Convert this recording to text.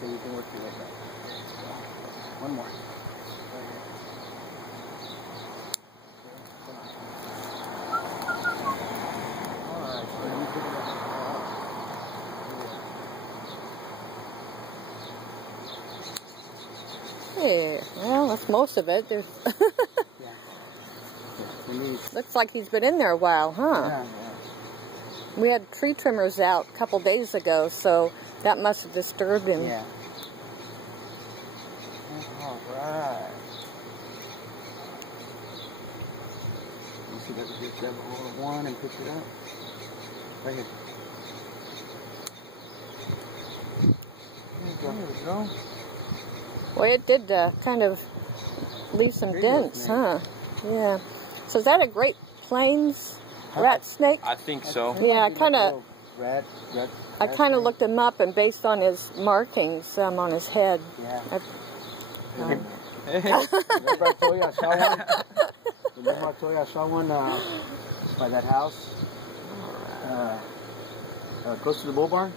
Okay, you can work your way back. One more. Yeah, well, that's most of it. There's looks like he's been in there a while, huh? Yeah. We had tree trimmers out a couple days ago, so that must have disturbed him. Yeah. All right. Let's see if I can just grab a hold of one and pick it up. Right here. There we go. Well, it did kind of leave some dents, huh? Yeah. So is that a Great Plains rat snake? I think so. Yeah, I kind of looked him up, and based on his markings on his head. Yeah. Remember I told you I saw one? Remember I told you I saw one by that house? Close to the bull barn?